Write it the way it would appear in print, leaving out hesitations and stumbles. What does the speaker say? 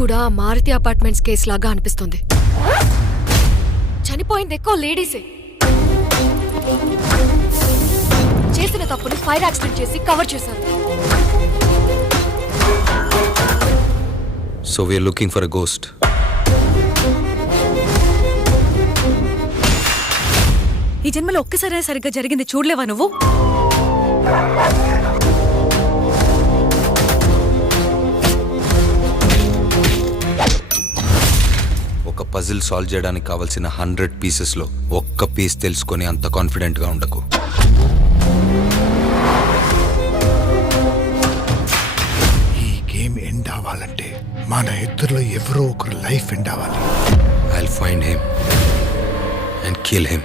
కూడా Maruti apartments case లాగా అనిపిస్తుంది. చనిపోయింది ఎక్కువ లేడీసే. చేసిన తప్పుని ఫైర్ యాక్సిడెంట్ చేసి కవర్ చేశారు. So we are looking for a ghost. ఈ జన్మలో ఒక్కసారి సరిగ్గా జరిగింది చూడలేవా నువ్వు? ఒక పజిల్ సాల్వ్ చేయడానికి కావాల్సిన 100 పీసెస్లో ఒక్క పీస్ తెలుసుకొని అంత కాన్ఫిడెంట్గా ఉండకు. ఈ గేమ్ ఎండ్ అవ్వాలంటే మన ఇద్దరిలో ఎవరో ఒకరు లైఫ్ ఎండ్ అవ్వాలి. I'll find him and kill him.